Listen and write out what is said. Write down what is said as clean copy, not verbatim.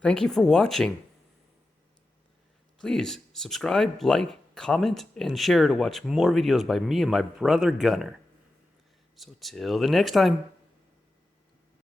Thank you for watching. Please subscribe, like, comment, and share to watch more videos by me and my brother Gunner. So till the next time.